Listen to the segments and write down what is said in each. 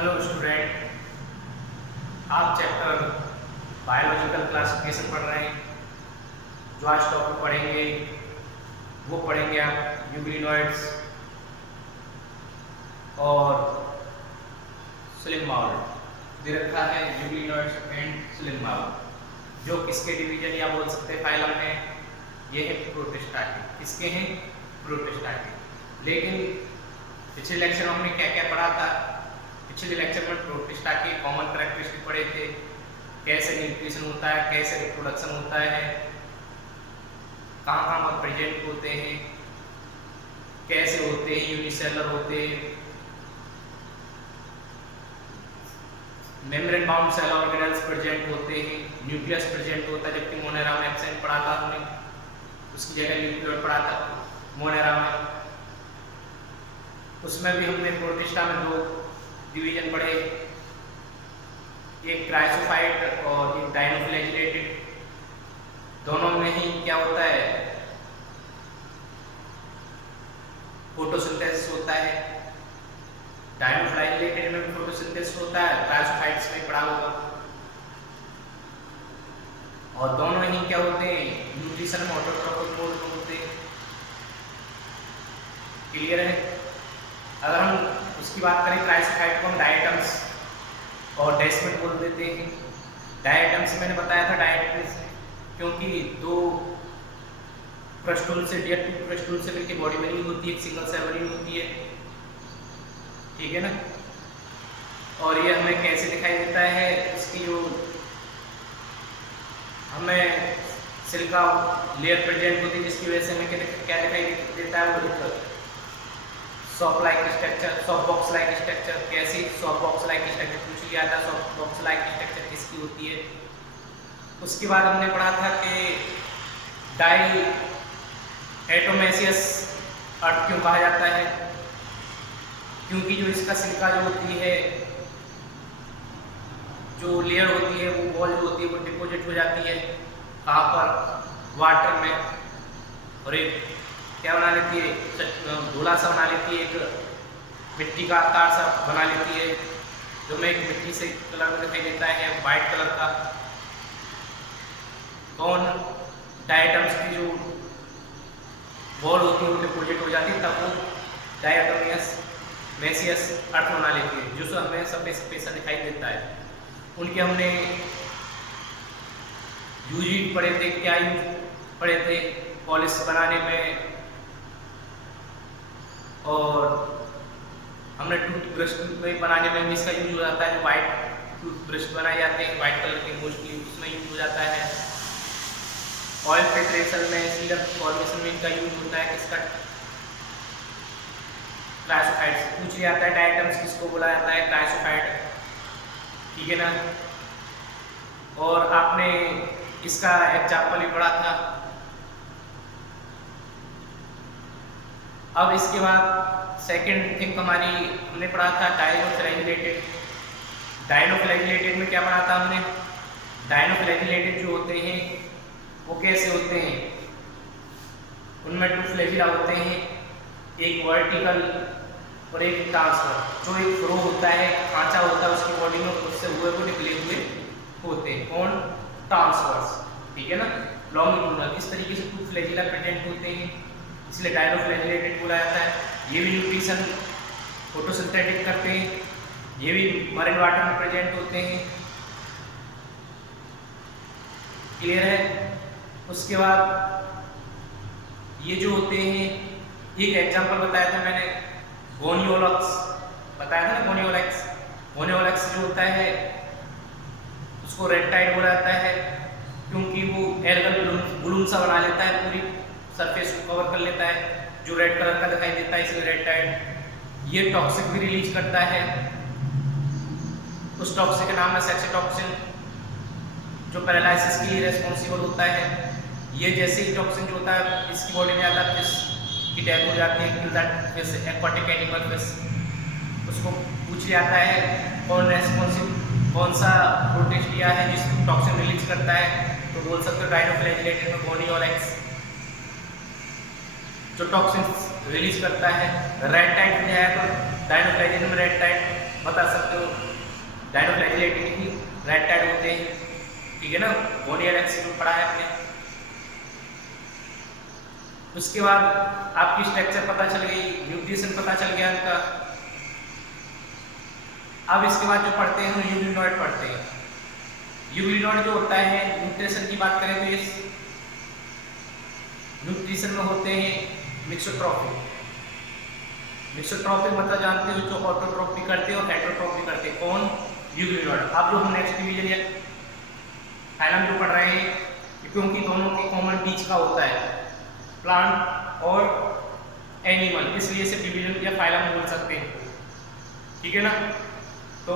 Hello student, आप chapter biological classification पढ़ रहे हैं। जो आज टॉपिक पढ़ेंगे वो पढ़ेंगे आप यूग्लिनोइड्स और स्लिम बाउल। दे रखा है यूग्लिनोइड्स एंड स्लिम बाउल, जो किसके डिवीजन या बोल सकते हैं फाइलम है। ये है प्रोटिस्टा के। किसके हैं? प्रोटिस्टा के। लेकिन पिछले लेक्चर में हमने क्या क्या पढ़ा था? पिछले लेक्चर में प्रोटिस्टा के कॉमन कैरेक्टरिस्टिक पढ़े थे, कैसे न्यूट्रिशन होता है, कैसे रिप्रोडक्शन होता है, कहाँ कहाँ पर प्रेजेंट होते हैं, कैसे होते हैं, यूनिसेलर होते हैं, membrane bound cell organelles present होते हैं, न्यूक्लियस प्रेजेंट होता है, जबकि मोनेरा में एब्सेंट पढ़ा था हमने, उसकी जगह न्यूक्लियोइड पढ़ा था मोनेरा में। उसमें भी हमने प्रोटिस्टा में दो डिवीजन पढ़े, एक क्राइसोफाइट और एक डायनोफ्लैजिलेटेड। दोनों में ही क्या होता है? फोटोसिंथेसिस होता है। डायनोफ्लैजिलेटेड में भी फोटोसिंथेसिस होता है, क्राइसोफाइट्स में पढ़ा होगा। और दोनों ही क्या होते हैं? न्यूट्रिशन में ऑटोट्रॉपिक मोड में होते हैं। क्लियर है? अगर हम उसकी बात करें क्राइसोफाइट को हम डायटम्स और डेस्मिड बोल देते हैं। डायटम्स मैंने बताया था, डायटम्स क्योंकि दो प्रस्टूल से या टू प्रस्टूल से मिलकर बॉडी बनी होती है, एक सिंगल सेल बनी होती है, ठीक है ना। और ये हमें कैसे दिखाई देता है? इसकी जो हमें सिलिका लेयर प्रेजेंट होती है, जिसकी वजह से हमें क्या दिखाई देता है? वो soft like structure, soft box like structure. कैसी? सॉफ्ट बॉक्स लाइक स्ट्रक्चर पूछ लिया था। सॉफ्ट बॉक्स लाइक स्ट्रक्चर किसकी होती है? उसके बाद हमने पढ़ा था कि डाई एटोमेसियस अर्थ क्यों कहा जाता है? क्योंकि जो इसका सिलिका जो होती है, जो लेयर होती है, वो बॉल जो होती है वो डिपोजिट हो जाती है कहाँ पर? वाटर में। और एक क्या बना लेती है? गोला सा बना लेती है, एक मिट्टी का आकार सा बना लेती है, जो में एक मिट्टी से कलर में दिखाई देता है, वाइट कलर का। कौन? डायटम्स की जो बॉल होती है वो डिपोजिट हो जाती है, तब वो डायटोमियस मेसियस अर्थ बना लेती है, जो हमें सब स्पेशल दिखाई देता है। उनके हमने यूज पढ़े थे। क्या यूज पढ़े थे? पॉलिश बनाने में, और हमने टूथब्रश में बनाने में भी इसका यूज हो जाता है। जो वाइट टूथब्रश बनाए जाते हैं वाइट कलर के, मोस्टली उसमें यूज हो जाता है। ऑयल प्रिपरेशन में, सीरप फॉर्मेशन में इनका यूज होता है। किसका? क्राइसोफाइट से पूछ लिया जाता है। डायटम्स किसको बोला जाता है? क्राइसोफाइट, ठीक है ना। और आपने इसका एग्जाम्पल भी पढ़ा था। अब इसके बाद सेकंड थिंग हमारी हमने पढ़ा था डायनोफ्लैजिलेटेड। डायनोफ्लैजिलेटेड में क्या पढ़ा था हमने? डायनोफ्लैजिलेटेड जो होते हैं वो कैसे होते हैं? उनमें टू फ्लैजिला होते हैं, एक वर्टिकल और एक ट्रांसफर। जो एक फ्रो होता है, खांचा होता है उसकी बॉडी में, उससे हुए वो निकले हुए होते हैं। कौन? ट्रांसवर्स, ठीक है ना, लॉन्गिट्यूडनल। इस तरीके से टू फ्लैजिला प्रेजेंट होते हैं, इसलिए डायनोफ्लैजिलेटेड बोला जाता है। ये भी न्यूट्रिशन फोटोसिंथेटिक करते हैं, ये भी मरीन वाटर में प्रेजेंट होते हैं। क्लियर है? उसके बाद ये जो होते हैं, एक एग्जांपल बताया था मैंने, गोनियोलक्स बताया था ना। गोनियोलक्स, गोनियोलक्स जो होता है उसको रेप्टाइड बोला जाता है, क्योंकि वो एल्गल ब्लूम सा बना लेता है, पूरी सरफेस को कवर कर लेता है, जो रेड कलर का दिखाई देता है, इसलिए रेप्टाइड। ये टॉक्सिक भी रिलीज करता है। उस टॉक्सिक का नाम है सेक्सोटॉक्सिन, जो पैरालिसिस के लिए रेस्पॉन्सिबल होता है। ये जैसे ही टॉक्सिन जो होता है इसकी बॉडी में आता है, फिश की डेथ हो जाती है, kill that fish, aquatic animal fish. उसको पूछ लिया जाता है कौन रेस्पॉन्सिबल, कौन सा प्रोटिस्ट दिया है जिस टॉक्सिन रिलीज करता है, तो बोल सकते हो डायनोफ्लैजिलेटेड में गोनियोलैक्स जो टॉक्सिन रिलीज करता है। रेड टाइड में है तो डायनोफ्लैजिलेटेड में रेड टाइड बता सकते हो। डायनोफ्लैजिलेटेड ही राइट टाइड होते हैं, ठीक है ना, गोनियल एक्सिस में पढ़ा है आपने। उसके बाद आपकी स्ट्रक्चर पता चल गई, न्यूट्रिशन पता चल गया इनका। अब इसके बाद जो पढ़ते हैं हम यूग्लिनॉइड पढ़ते हैं। यूग्लिनॉइड जो होता है, न्यूट्रिशन की बात करें तो ये न्यूट्रिशन में होते हैं मिक्सोट्रॉफिक। मिक्सोट्रॉफिक मतलब जानते हो, जो ऑटोट्रॉफी करते हैं और हेटेरोट्रॉफी करते हैं, कौन? यूग्लिनॉइड। अब जो हम नेक्स्ट डिवीजन या फाइलम जो पढ़ रहे हैं, क्योंकि दोनों के कॉमन बीच का होता है प्लांट और एनिमल, इसलिए से डिवीजन या फाइलम बोल सकते हैं, ठीक है ना। तो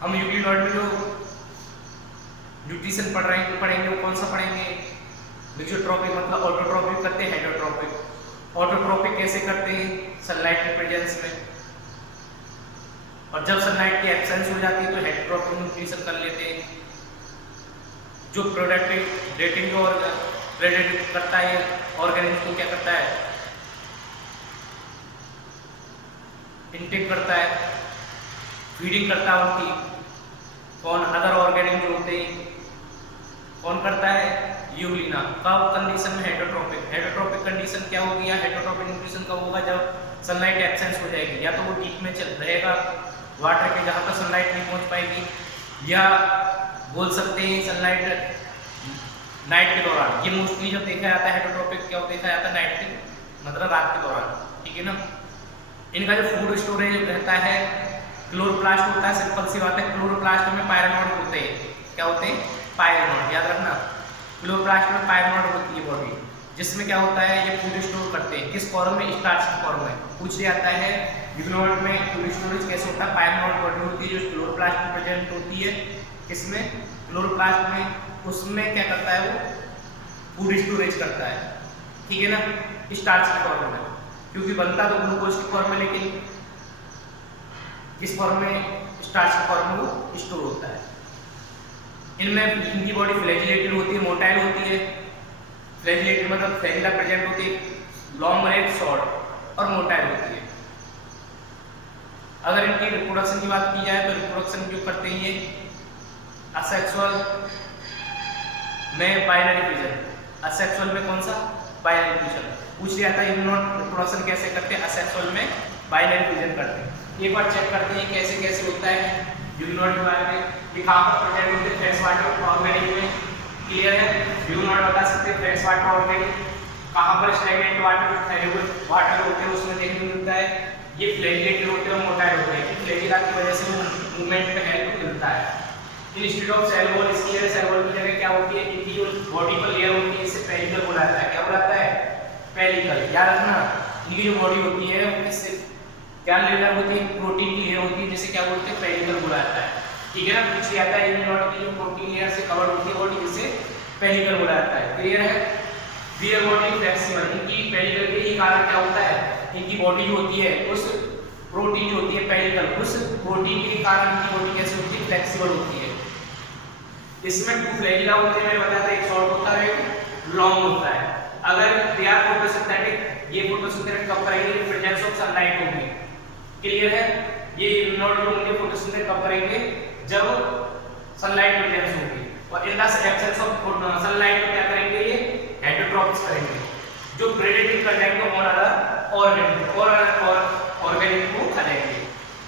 हम यूग्लिनॉइड में जो न्यूट्रिशन पढ़ेंगे वो कौन सा पढ़ेंगे? मिक्सोट्रॉफिक मतलब ऑटोट्रॉफिक करते हैं, हेटेरोट्रॉफिक। ऑटोट्रॉफिक कैसे करते हैं? सनलाइट के प्रेजेंस में, और जब सनलाइट की एब्सेंस हो जाती है तो हेटेरोट्रॉफिक न्यूट्रिशन कर लेते हैं। जो प्रोडक्टिव रेटिंग और प्रेडेट करता है ऑर्गेनिज्म को क्या करता है? इनटेक करता है, फीडिंग करता है उनकी। कौन? अदर ऑर्गेनिज्म जो होते हैं, कौन करता है? यूग्लिना। कब कंडीशन में? हेटेरोट्रॉफिक। हेटेरोट्रॉफिक कंडीशन क्या होगी या हेटेरोट्रॉफिक न्यूट्रिशन कब होगा? जब सनलाइट एब्सेंस हो जाएगी, या तो वो डीप में चल रहेगा वाटर के जहाँ पर सनलाइट नहीं पहुँच पाएगी, या बोल सकते हैं सनलाइट नाइट के दौरान। ये मोस्टली जब देखा जाता है हेटेरोट्रॉफिक क्या देखा जाता है? नाइट के मतलब रात के दौरान, ठीक है ना। इनका जो फूड स्टोरेज रहता है, क्लोरोप्लास्ट होता है। सिंपल सी बात है, क्लोरोप्लास्ट में पायरेनोइड होते हैं। क्या होते हैं? पायरेनोइड। याद रखना, क्लोरोप्लास्ट में पायरेनोइड होती है बॉडी, जिसमें क्या होता है? ये फूड स्टोर करते हैं। किस फॉर्म में? स्टार्च के फॉर्म में। पूछ जाता है यूग्लिनॉइड में फूड स्टोरेज कैसे होता है? पायरेनोइड बॉडी होती है जो क्लोरोप्लास्ट में प्रेजेंट होती है। किसमें? क्लोरोप्लास्ट में। उसमें क्या करता है? वो फूड स्टोरेज करता है, ठीक है ना, स्टार्च के फॉर्म में। क्योंकि बनता तो ग्लूकोज के फॉर्म में, लेकिन किस फॉर्म में? स्टार्च के फॉर्म में वो स्टोर होता है। इनमें इनकी बॉडी फ्लैजिलेटेड होती है, मोटाइल होती है। फ्लैजिलेटेड मतलब फ्लैजिला प्रेजेंट होती है, लॉन्ग रेड शॉर्ट और मोटाइल होती है। अगर इनकी रिप्रोडक्शन की बात की जाए तो रिप्रोडक्शन क्यों करते हैं ये? असेक्सुअल में बाइनरी फ्यूजन। असेक्सुअल में कौन सा? Binary fusion. पूछ लिया था यूग्लिनॉइड रिप्रोडक्शन कैसे करते हैं? असेक्सुअल में बाइनरी फ्यूजन करते हैं। एक बार चेक करते हैं कैसे कैसे होता है यूग्लिनॉइड के बारे में। कहाँ पर प्रेजेंट होते हैं? फ्रेश वाटर ऑर्गेनिक में। क्लियर है? यूग्लिनॉइड बता सकते हैं फ्रेश वाटर ऑर्गेनिक। कहाँ पर? स्टैग्नेंट वाटर, सॉल्युबल वाटर होते हैं उसमें देखने को मिलता है। ये फ्लैजिलेटेड होते हैं और मोटाइल होते हैं। फ्लैजिला की वजह से मूवमेंट पे हेल्प मिलता है। इंस्टेड ऑफ सेल वॉल, इसकी सेल वॉल की जगह क्या होती है? इनकी जो बॉडी पर लेयर होती है इसे पेरिकल बुलाता है। क्या बुलाता है? पेरिकल। याद रखना, इनकी जो बॉडी होती है इससे क्या लेयर होती है? प्रोटीन की लेयर होती है, जिसे क्या बोलते हैं? पेरिकल बुलाता है, ठीक है ना। पूछ लिया था यूग्लिनॉइड की जो प्रोटीन लेयर से कवर होती है बॉडी, जिसे पेरिकल बुलाता है। क्लियर है? Real body flexible. इनकी पेरिकल के ही कारण क्या होता है? इनकी बॉडी जो होती है उस प्रोटीन जो होती है पेरिकल, उस प्रोटीन के कारण इनकी बॉडी कैसे होती है? फ्लेक्सिबल होती है। इसमें टू फ्लैजिला होते हैं, मैंने बताया था, एक शॉर्ट होता है एक लॉन्ग होता है। अगर दे आर फोटोसिंथेटिक, ये फोटोसिंथेटिक कब करेंगे? जब प्रेजेंस ऑफ सनलाइट होगी। क्लियर है? ये यूग्लिनॉइड जो होंगे फोटोसिंथेसिस कब करेंगे? जब सनलाइट प्रेजेंस होगी। और in the absence of sunlight में क्या करेंगे? ये हेटेरोट्रॉपिक्स करेंगे, जो प्रेडेटिंग कर जाएंगे और अदर ऑर्गेनिक को खा जाएंगे।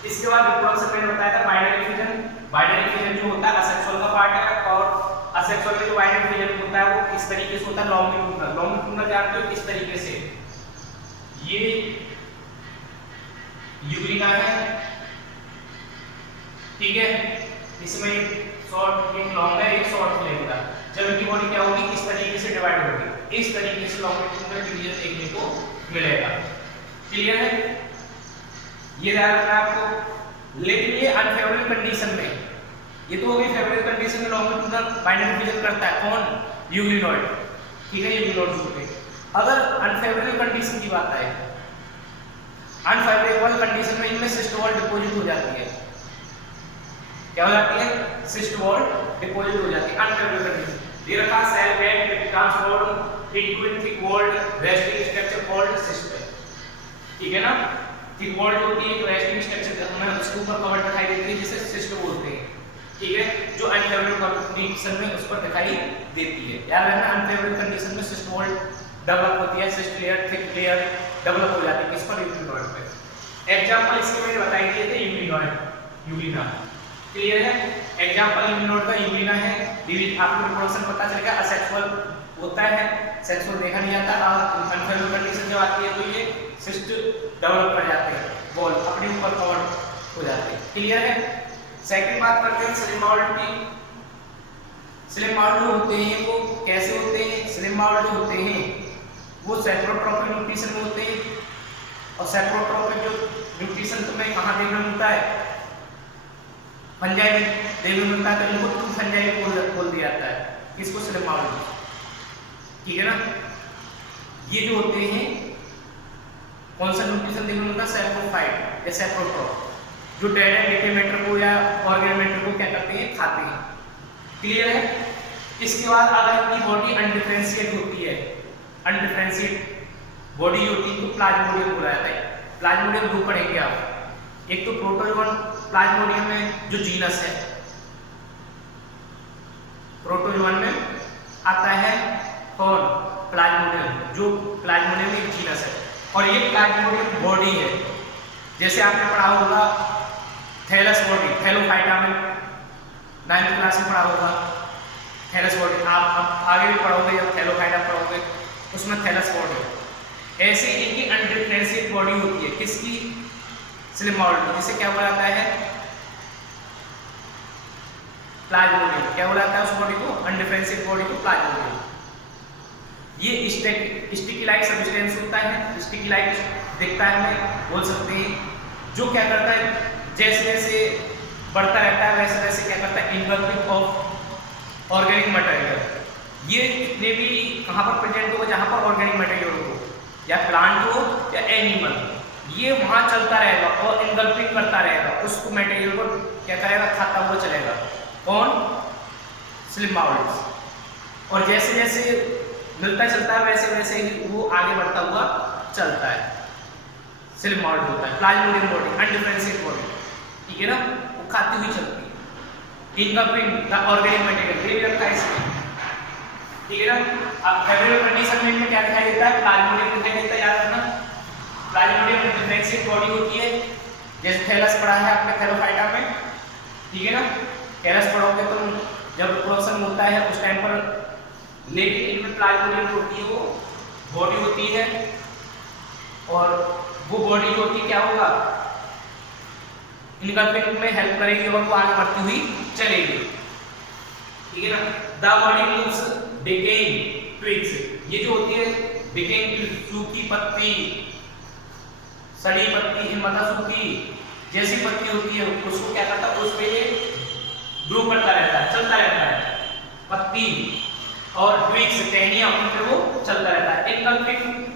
इसके बाद रिप्रोडक्शन मैंने बताया था बाइनरी फ्यूजन। बाइनरी फ्यूजन जो होता है असेक्सुअल का पार्ट है, और असेक्सुअल में जो बाइनरी फ्यूजन होता है वो किस तरीके से होता है? लॉन्गिट्यूडनल। लॉन्गिट्यूडनल जानते हो किस तरीके से? ये यूग्लिना है, ठीक है, इसमें शॉर्ट एक लॉन्ग है, एक शॉर्ट फ्लेम का। जब इनकी बॉडी क्या होगी? किस तरीके से डिवाइड होगी? इस तरीके से लॉन्गिट्यूडनल डिवीजन देखने को मिलेगा। क्लियर है? ये ध्यान रखना आपको। लेकिन ये अनफेवरेबल कंडीशन में, ये तो हो गई फेवरेबल कंडीशन में लॉन्गिट्यूडनल बाइनरी फ्यूजन करता है कौन? यूग्लिनॉइड, ठीक है, यूग्लिनॉइड होते। अगर अनफेवरेबल कंडीशन की बात आए, अनफेवरेबल कंडीशन में इनमें सिस्ट वॉल डिपॉजिट हो जाती है। क्या हो जाती है? सिस्ट वॉल डिपॉजिट हो जाती है अनफेवरेबल कंडीशन। दे रखा cell bed transform into thick walled resting structure called cyst, ठीक है ना। थिक वॉल जो होती है एक रेस्टिंग स्ट्रक्चर हमें उसके ऊपर कवर दिखाई देती है जिसे सिस्ट बोलते हैं, ठीक है, जो अनफेवरेबल कंडीशन में उस पर दिखाई देती है। याद रखना अनफेवरेबल कंडीशन में सिस्ट वॉल डेवलप होती है, cyst layer thick layer develop हो जाती है किस पर, यूनिनॉइड पे। एग्जांपल इसके मैंने बताई दिए थे यूनिनॉइड, यूलिना, क्लियर है। एग्जांपल यूनिनॉइड का यूलिना है, आपको रिप्रोडक्शन पता चलेगा, असेक्सुअल होता है, सेक्सुअल देखा नहीं जाता, और अनफेवरेबल कंडीशन जब आती है तो ये सिस्ट डेवलप कर जाते हैं, वॉल अपने ऊपर कवर हो जाते हैं, क्लियर है। सेकंड बात करते हैं स्लिम बाउल की। स्लिम बाउल जो होते हैं वो कैसे होते हैं? स्लिम बाउल जो होते हैं वो सेप्रोट्रोपिक न्यूट्रिशन में होते हैं, और सेप्रोट्रोपिक जो न्यूट्रिशन तुम्हें कहाँ देखने मिलता है? फंजाई में देखने मिलता है, तो इनको टू फंजाई बोल दिया जाता है, किसको? स्लिम बाउल, ठीक है ना। ये जो होते हैं कौन सा न्यूट्रिशन देखने मिलता है? सेप्रोफाइट या सेप्रोट्रोप, जो डेड एंड डिके मैटर को या ऑर्गेनिक मैटर को क्या करते हैं? खाते हैं, क्लियर है। इसके बाद अगर इनकी बॉडी अनडिफरेंशिएट होती है, अनडिफरेंशिएट बॉडी होती है तो प्लाज्मोडियम बोला जाता है। प्लाज्मोडियम दो पढ़ेंगे आप, एक तो प्रोटोजोन प्लाज्मोडियम में जो जीनस है, प्रोटोजोन में आता है कौन? प्लाज्मोडियम, जो प्लाज्मोडियम एक जीनस है, और ये प्लाज्मोडियम बॉडी है। जैसे आपने पढ़ा होगा थैलस बॉडी, थैलोफाइटा में 9th क्लास में पढ़ा होगा थैलस बॉडी, आप आगे भी पढ़ोगे जब थैलोफाइटा पढ़ोगे उसमें थैलस बॉडी। ऐसे इनकी अनडिफरेंशिएट बॉडी होती है, किसकी? स्लिम बाउल की, जिसे क्या बोला जाता है? प्लाज्मोडियम। क्या बोला जाता है उस बॉडी को? अनडिफरेंशिएट बॉडी को प्लाज्मोडियम। ये स्टिकी लाइक सब्सटेंस होता है, स्टिकी लाइक दिखता है हमें, बोल सकते हैं, जो क्या करता है जैसे जैसे बढ़ता रहता है वैसे वैसे क्या करता है? Engulfing of organic material. ये जितने भी कहाँ पर प्रेजेंट होगा? जहाँ पर ऑर्गेनिक मटेरियल हो, या प्लांट हो या एनिमल, ये वहाँ चलता रहेगा और इनगल्फिंग करता रहेगा, उसको मटेरियल को क्या करेगा? खाता हुआ चलेगा। कौन? Slim bowls. और जैसे जैसे मिलता चलता है वैसे वैसे ही वो आगे बढ़ता हुआ चलता है। स्लिम बाउल होता है प्लाज्मोडियम बॉडी, अनडिफरेंशिएट बॉडी, ठीक है ना, वो खाती हुई चलती है। इनकमिंग द ऑर्गेनिक मटेरियल ये भी रखा है इसमें, ठीक है ना। अब फेवरेबल कंडीशन में क्या दिखाई देता है? प्लाज्मोडियम दिखाई देता है, याद रखना। प्लाज्मोडियम डिफरेंशिएट बॉडी होती है, जैसे थैलस पढ़ा है आपने थैलोफाइटा में, ठीक है ना। थैलस पढ़ोगे तो जब रिप्रोडक्शन होता है उस टाइम पर, लेकिन इनमें प्लाज्मोडियम होती है, वो बॉडी होती है, और वो बॉडी होती है क्या होगा? इनगल्फिंग में हेल्प करेगी और वो आगे बढ़ती हुई चलेगी, ठीक है ना। The body looks decaying twigs, ये जो होती है डिकेइंग, सूखी पत्ती, सड़ी पत्ती, मतलब सूखी जैसी पत्ती होती है उसको क्या करता है? उस पे ग्रो करता रहता है, चलता रहता है पत्ती, और ट्विग्स टहनियां उन पे वो चलता रहता है। इनगल्फिंग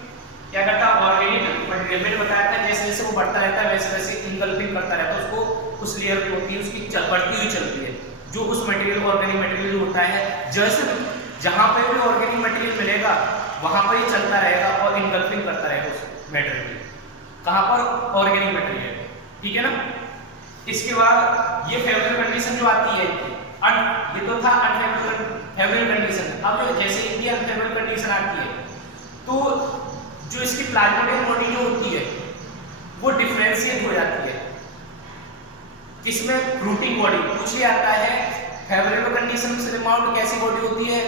क्या करता है? ऑर्गेनिक मटेरियल मैंने बताया था, जैसे जैसे वो बढ़ता रहता है वैसे वैसे इनगल्फिंग करता रहता है, उसको उस लेयर पे होती है उसकी बढ़ती हुई चलती है, जो उस मटेरियल ऑर्गेनिक मटेरियल होता है, जैसे जहाँ पे भी ऑर्गेनिक मटेरियल मिलेगा वहाँ पर ही चलता रहेगा और इनगल्फिंग करता रहेगा उस मटेरियल। कहाँ पर? ऑर्गेनिक मटेरियल, ठीक है ना। इसके बाद ये फेवरेबल कंडीशन जो आती है, ये तो था अनफेवरेबल कंडीशन। अब जो जैसे इनकी अनफेवरेबल कंडीशन आती है तो जो इसकी प्लाज्मोडियम बॉडी जो होती है वो डिफरेंशिएट हो जाती है, किसमें? Fruiting body. पूछ लिया आता है फेवरेबल कंडीशन में स्लिम बाउल कैसी बॉडी होती है?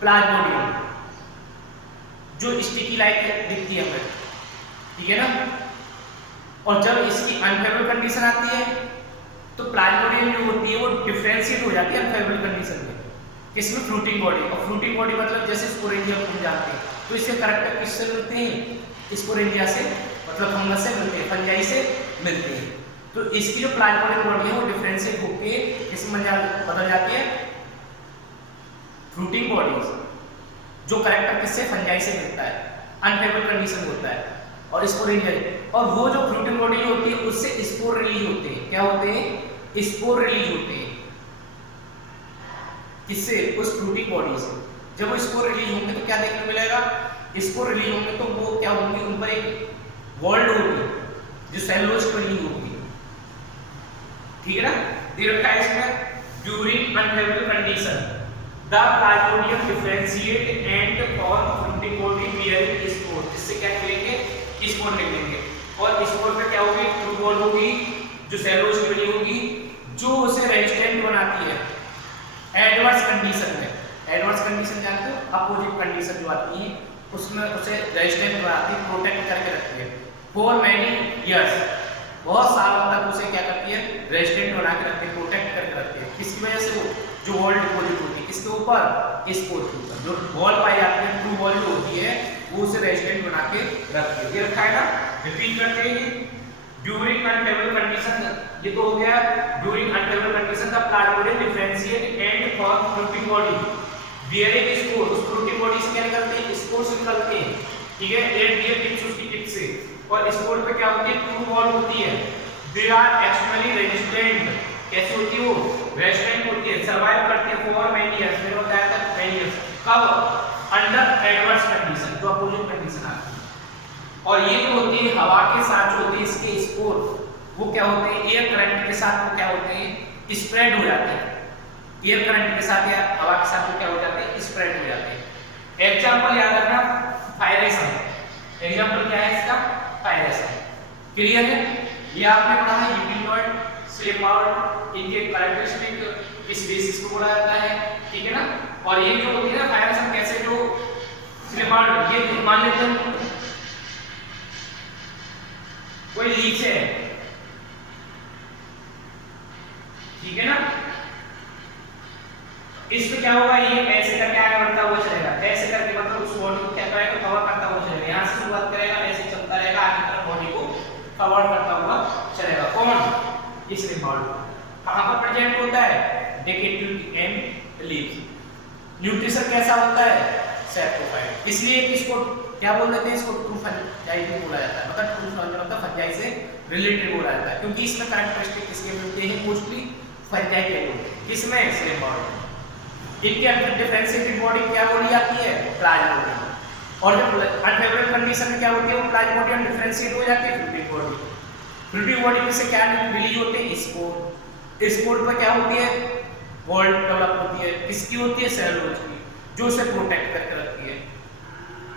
प्लाज्मोडियम, जो स्टिकी लाइक दिखती है हमें, ठीक है ना। और जब इसकी अनफेवरेबल कंडीशन आती है तो प्लाज्मोडियम जो होती है वो डिफरेंशिएट हो जाती है अनफेवरेबल कंडीशन में, किसमें? Fruiting body. और फ्रूटिंग बॉडी मतलब जैसे स्पोरेंजिया को जानते हैं, तो इससे करेक्टर किससे मिलते हैं? स्पोरेंजिया से, मतलब फंगस से मिलते हैं, फंजाई से मिलते हैं। तो इसकी जो प्लाज्मोडियम बॉडी है वो डिफरेंशिएट होकर किसमें बदल जाती है? फ्रूटिंग बॉडीज, जो करेक्टर किससे? फंजाई से मिलता है, अनफेवरेबल कंडीशन होता है। और स्पोरेंजिया, और वो जो फ्रूटिंग बॉडी होती है उससे स्पोर रिलीज होते हैं। क्या होते हैं? स्पोर रिलीज होते हैं, किससे? उस फ्रूटिंग बॉडी से। जब वो स्पोर रिलीज होंगे तो क्या देखने को मिलेगा? स्पोर रिलीज होंगे तो वो क्या होंगे? उन पर एक वॉल्ड होगी, सेलुलोज की बनी होगी, ठीक है ना। दे रखा है इसमें during unfavourable condition the Plasmodium differentiate and form fruiting body bearing spore. इससे क्या करेंगे, स्पोर लिख देंगे, और स्पोर पे क्या होगी, ट्रू बॉल होगी जो सेलुलोज की बनी होगी, जो उसे रेजिस्टेंट बनाती है एडवर्स कंडीशन में। एडवर्स कंडीशन जानते हो, अपोजिट कंडीशन जो आती है उसमें उसे रेजिस्टेंट बनाती है, प्रोटेक्ट करके रखती है फॉर मैनी इयर्स, बहुत सालों तक उसे क्या करती है, रेजिस्टेंट बना के रखती है, प्रोटेक्ट करके रखती है। किसकी वजह से, वो जो वॉल डिपॉजिट होती है किसके ऊपर, स्पोर के ऊपर। जो वॉल पाई जाती है, ट्रू वॉल जो होती है वो उसे रेजिस्टेंट बना के रखती है। ये रखा है ना, रिपीट करते हैं ड्यूरिंग अनफेवरेबल कंडीशन, ये तो हो गया during unfavourable condition the Plasmodium differentiate and form fruiting body bearing spore. उस फ्रूटिंग बॉडी से क्या निकलते हैं, स्पोर्स निकलते हैं, ठीक है, एट दियर टिप्स उसकी टिप से, और स्पोर पे क्या होती है, ट्रू बॉल होती है। दे आर एक्सटर्नली रेजिस्टेंट, कैसे होती है वो, रेजिस्टेंट होती है, सर्वाइव करती है फॉर मेनी इयर्स, मैंने बताया था मेनी इयर्स, कब, अंडर एडवर्स कंडीशन, जो अपोजिट कंडीशन आती है। और ये जो होती है हवा के साथ जो होते हैं इसके स्पोर, वो क्या होते हैं, एयर करंट के साथ वो क्या होते हैं, स्प्रेड हो जाते हैं। एयर करंट के साथ या हवा के साथ वो क्या हो जाते हैं, स्प्रेड हो जाते हैं। एग्जांपल याद रखना, फायरेशन, एग्जांपल क्या है इसका, फायरेशन, क्लियर है। ये आपने पढ़ा है यूक्लिनॉइड, स्लेमार्ड, इनके कैरेक्टरिस्टिक इस बेसिस पे पढ़ा जाता है, ठीक है ना। और ये जो होती है ना फायरेशन, कैसे जो स्लेमार्ड, ये मान लेते हैं कोई लीक है, ठीक है ना, इस पे क्या होगा, ये ऐसे करके आगे बढ़ता हुआ चलेगा, ऐसे करके मतलब उस बॉडी को क्या करेगा, कवर करता हुआ चलेगा, यहां से शुरुआत करेगा, ऐसे चलता रहेगा, आगे तरफ बॉडी को कवर करता हुआ चलेगा। कौन, इस रिबॉन्ड कहां पर प्रेजेंट होता है, डेकेटिव एंड लीव्स। न्यूट्रिशन कैसा होता है, सैप्रोफाइट, इसलिए इसको क्या बोल देते हैं, इसको ट्रू फंजाई बोला जाता है, मतलब ट्रू फंजाई मतलब फंजाई से रिलेटेड बोला जाता है, क्योंकि इसमें कैरेक्टरिस्टिक किसके मिलते हैं, मोस्टली फंजाई के होते हैं, किसमें, सेम बॉडी। इनके अंदर डिफरेंशिएटेड बॉडी क्या बोली जाती है, प्लाज्मोडियम, और जब अनफेवरेबल कंडीशन में क्या होती है, वो प्लाज्मोडियम डिफरेंशिएट हो जाती है फ्रूटिंग बॉडी। फ्रूटिंग बॉडी में से क्या रिलीज होते हैं, स्पोर। स्पोर पर क्या होती है, वॉल डेवलप होती है, किसकी होती है, सेलुलोज की, जो उसे प्रोटेक्ट करके रखती है,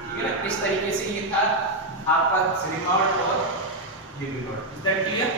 ठीक है ना। इस तरीके से ये था आपका रिकॉर्ड और लिबिडोड। Is that clear?